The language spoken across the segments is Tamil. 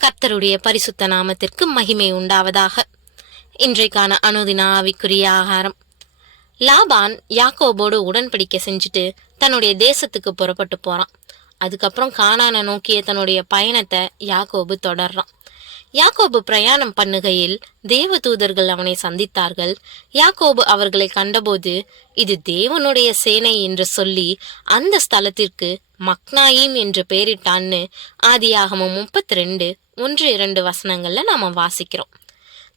கர்த்தருடைய பரிசுத்த நாமத்திற்கு மகிமை உண்டாவதாக. இன்றைக்கான அனுதின ஆவிக்குரிய ஆகாரம். லாபான் யாக்கோபோடு உடன்படிக்கை செஞ்சுட்டு தன்னுடைய தேசத்துக்கு புறப்பட்டு போறான். அதுக்கப்புறம் கானானை நோக்கிய தன்னுடைய பயணத்தை யாக்கோபு தொடர்றான். யாக்கோபு பிரயாணம் பண்ணுகையில் தேவதூதர்கள் அவனை சந்தித்தார்கள். யாக்கோபு அவர்களை கண்டபோது இது தேவனுடைய சேனை என்று சொல்லி அந்த ஸ்தலத்திற்கு மக்னாயிம் என்று பெயரிட்டான்னு ஆதியாகமம் 32:1-2 நாம வாசிக்கிறோம்.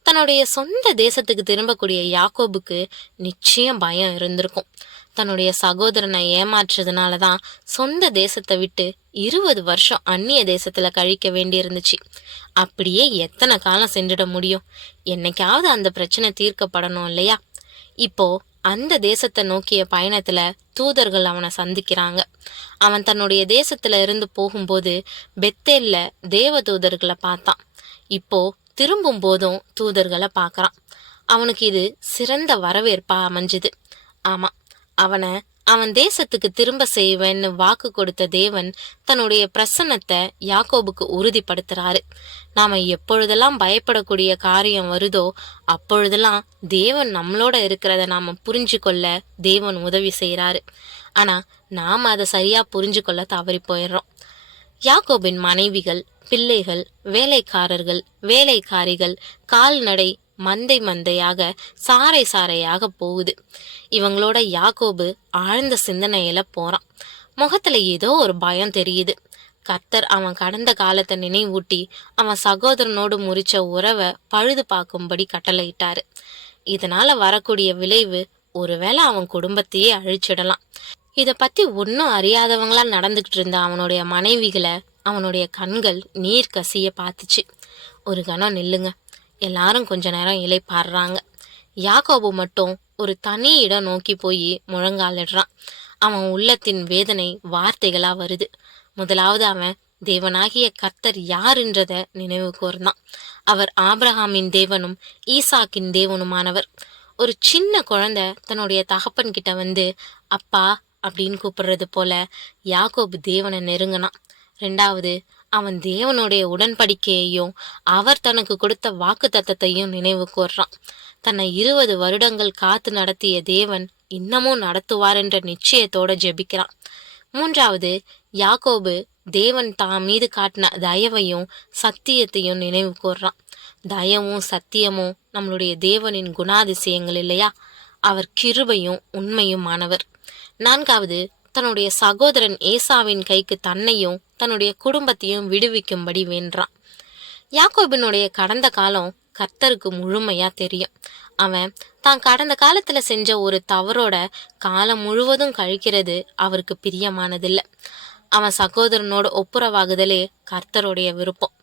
தன்னுடைய சொந்த தேசத்துக்கு திரும்பக்கூடிய யாக்கோபுக்கு நிச்சயம் பயம் இருந்திருக்கும். தன்னுடைய சகோதரனை ஏமாற்றுறதுனாலதான் சொந்த தேசத்தை விட்டு 20 வருஷம் அந்நிய தேசத்துல கழிக்க வேண்டி இருந்துச்சு. அப்படியே எத்தனை காலம் சென்றுட முடியும்? என்னைக்காவது அந்த பிரச்சனை தீர்க்கப்படணும் இல்லையா? இப்போ அந்த தேசத்தை நோக்கிய பயணத்துல தூதர்கள் அவனை சந்திக்கிறாங்க. அவன் தன்னுடைய தேசத்துல இருந்து போகும்போது பெத்தேல்ல தேவ தூதர்களை பார்த்தான். இப்போ திரும்பும் போதும் தூதர்களை பார்க்கறான். அவனுக்கு இது சிறந்த வரவேற்பா அமைஞ்சுது. ஆமா, அவன் தேசத்துக்கு திரும்ப செய்வேன்னு வாக்கு கொடுத்த தேவன் தன்னுடைய பிரசன்னத்தை யாக்கோபுக்கு உறுதிப்படுத்துறாரு. நாம எப்பொழுதெல்லாம் பயப்படக்கூடிய காரியம் வருதோ அப்பொழுதெல்லாம் தேவன் நம்மளோட இருக்கிறத நாம புரிஞ்சு கொள்ள தேவன் உதவி செய்யறாரு. ஆனா நாம அதை சரியா புரிஞ்சு கொள்ள தவறி போயிடுறோம். யாக்கோபின் மனைவிகள், பிள்ளைகள், வேலைக்காரர்கள், வேலைக்காரிகள், கால்நடை மந்தையாக சாறை சாறையாக போகுது. இவங்களோட யாக்கோபு ஆழ்ந்த சிந்தனையில போறான். முகத்துல ஏதோ ஒரு பயம் தெரியுது. கர்த்தர் அவன் கடந்த காலத்தை நினைவூட்டி அவன் சகோதரனோடு முறிச்ச உறவை பழுது பார்க்கும்படி கட்டளையிட்டாரு. இதனால வரக்கூடிய விளைவு ஒருவேளை அவன் குடும்பத்தையே அழிச்சிடலாம். இத பத்தி ஒன்னும் அறியாதவங்களா நடந்துகிட்டு இருந்த அவனுடைய மனைவிகளை அவனுடைய கண்கள் நீர் கசிய பார்த்துச்சு. ஒரு கணம் நில்லுங்க, எல்லாரும் கொஞ்ச நேரம் இலைப்பாடுறாங்க. யாக்கோபு மட்டும் ஒரு தனி இடம் நோக்கி போய் முழங்காலிடுறான். அவன் உள்ளத்தின் வேதனை வார்த்தைகளா வருது. முதலாவது அவன் தேவனாகிய கர்த்தர் யாருன்றத நினைவு கூர்ந்தான். அவர் ஆபிரகாமின் தேவனும் ஈசாக்கின் தேவனுமானவர். ஒரு சின்ன குழந்தை தன்னுடைய தகப்பன் கிட்ட வந்து அப்பா அப்படின்னு கூப்பிடுறது போல யாக்கோபு தேவனை நெருங்கினான். ரெண்டாவது, அவன் தேவனுடைய உடன்படிக்கையையும் அவர் தனக்கு கொடுத்த வாக்கு தத்தத்தையும் நினைவு கூர்றான். தன்னை 20 வருடங்கள் காத்து நடத்திய தேவன் இன்னமும் நடத்துவார் என்ற நிச்சயத்தோட ஜெபிக்கிறான். மூன்றாவது, யாக்கோபு தேவன் தான் மீது காட்டின தயவையும் சத்தியத்தையும் நினைவு கூர்றான். தயவும் சத்தியமும் நம்மளுடைய தேவனின் குணாதிசயங்கள் இல்லையா? அவர் கிருபையும் உண்மையுமானவர். நான்காவது, தன்னுடைய சகோதரன் ஏசாவின் கைக்கு தன்னையும் தன்னுடைய குடும்பத்தையும் விடுவிக்கும்படி வேண்டான். யாக்கோபினுடைய கடந்த காலம் கர்த்தருக்கு முழுமையா தெரியும். அவன் தான் கடந்த காலத்துல செஞ்ச ஒரு தவறோட காலம் முழுவதும் கழிக்கிறது அவருக்கு பிரியமானதில்லை. அவன் சகோதரனோட ஒப்புரவாகுதலே கர்த்தருடைய விருப்பம்.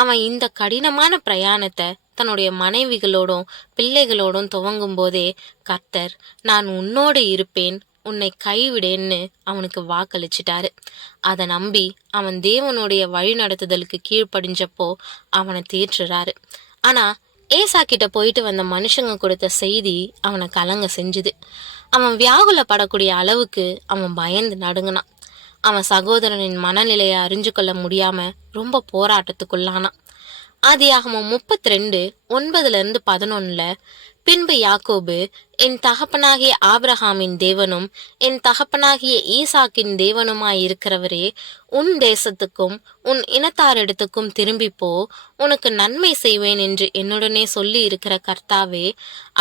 அவன் இந்த கடினமான பிரயாணத்தை தன்னுடைய மனைவிகளோடும் பிள்ளைகளோடும் துவங்கும் போதே கர்த்தர் நான் உன்னோடு இருப்பேன், உன்னை கைவிடேன்னு அவனுக்கு வாக்களிச்சிட்டாரு. அதை நம்பி அவன் தேவனுடைய வழி நடத்துதலுக்கு கீழ்ப்படிஞ்சப்போ அவனை தேற்றுறாரு. ஆனா ஏசா கிட்ட போயிட்டு வந்த மனுஷங்க கொடுத்த செய்தி அவனை கலங்க செஞ்சுது. அவன் வியாகுலப்படக்கூடிய அளவுக்கு அவன் பயந்து நடுங்கினான். அவன் சகோதரனின் மனநிலையை அறிஞ்சு கொள்ள முடியாம ரொம்ப போராட்டத்துக்குள்ளானான். ஆதியாகமம் 32:9-11 பின்பு யாக்கோபு என் தகப்பனாகிய ஆபிரகாமின் தேவனும் என் தகப்பனாகிய ஈசாக்கின் தேவனுமாயிருக்கிறவரே, உன் தேசத்துக்கும் உன் இனத்தாரிடத்துக்கும் திரும்பிப்போ, உனக்கு நன்மை செய்வேன் என்று என்னுடனே சொல்லி இருக்கிற கர்த்தாவே,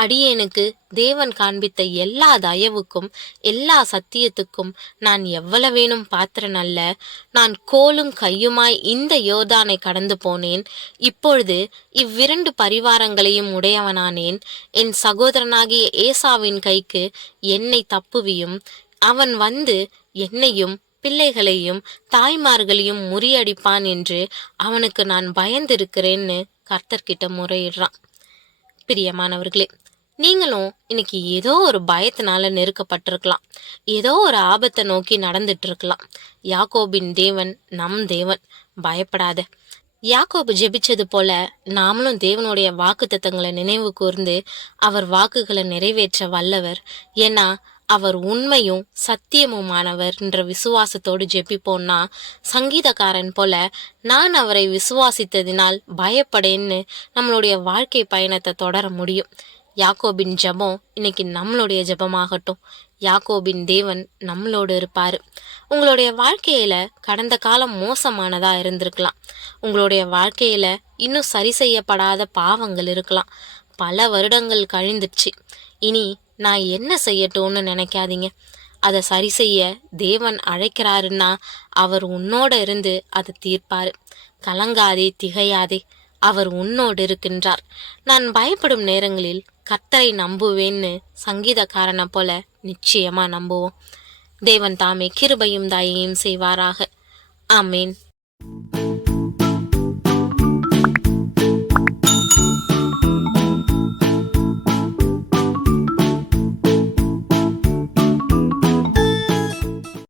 அடியேனுக்கு தேவன் காண்பித்த எல்லா தயவுக்கும் எல்லா சத்தியத்துக்கும் நான் எவ்வளவேனும் பாத்திரன் அல்ல. நான் கோலும் கையுமாய் இந்த யோர்தானை கடந்து போனேன். இப்பொழுது இவ்விரண்டு பரிவாரங்களையும் உடையவனானேன். என் சகோதரனாகிய ஏசாவின் கைக்கு என்னை தப்புவியும். அவன் வந்து என்னையும் பிள்ளைகளையும் தாய்மார்களையும் முறியடிப்பான் என்று அவனுக்கு நான் பயந்திருக்கிறேன்னு கர்த்தர்கிட்ட முறையிடுறான். பிரியமானவர்களே, நீங்களும் இன்னைக்கு ஏதோ ஒரு பயத்தினால நெருக்கப்பட்டிருக்கலாம். ஏதோ ஒரு ஆபத்தை நோக்கி நடந்துட்டு இருக்கலாம். யாக்கோபின் தேவன் நம் தேவன். பயப்படாத. யாக்கோபு ஜெபிச்சது போல நாமளும் தேவனுடைய வாக்கு தத்தங்களை நினைவு கூர்ந்து அவர் வாக்குகளை நிறைவேற்ற வல்லவர். ஏன்னா அவர் உண்மையும் சத்தியமுமானவர்ன்ற விசுவாசத்தோடு ஜெபிப்போம்னா, சங்கீதக்காரன் போல நான் அவரை விசுவாசித்ததினால் பயப்படேன்னு நம்மளுடைய வாழ்க்கை பயணத்தை தொடர முடியும். யாக்கோபின் ஜெபம் இன்னைக்கு நம்மளுடைய ஜெபமாகட்டும். யாக்கோபின் தேவன் நம்மளோடு இருப்பாரு. உங்களுடைய வாழ்க்கையில கடந்த காலம் மோசமானதா இருந்திருக்கலாம். உங்களுடைய வாழ்க்கையில இன்னும் சரி செய்யப்படாத பாவங்கள் இருக்கலாம். பல வருடங்கள் கழிந்துடுச்சு. இனி நான் என்ன செய்யட்டும்னு நினைக்காதீங்க. அதை சரி செய்ய தேவன் அழைக்கிறாருன்னா அவர் உன்னோட இருந்து அதை தீர்ப்பாரு. கலங்காதே, திகையாதே, அவர் உன்னோடு இருக்கின்றார். நான் பயப்படும் நேரங்களில் கர்த்தரை நம்புவேன்னு சங்கீதக்காரனை போல நிச்சயமா நம்புவோம். தேவன் தாமே கிருபையும் தயையும் செய்வாராக. ஆமேன்.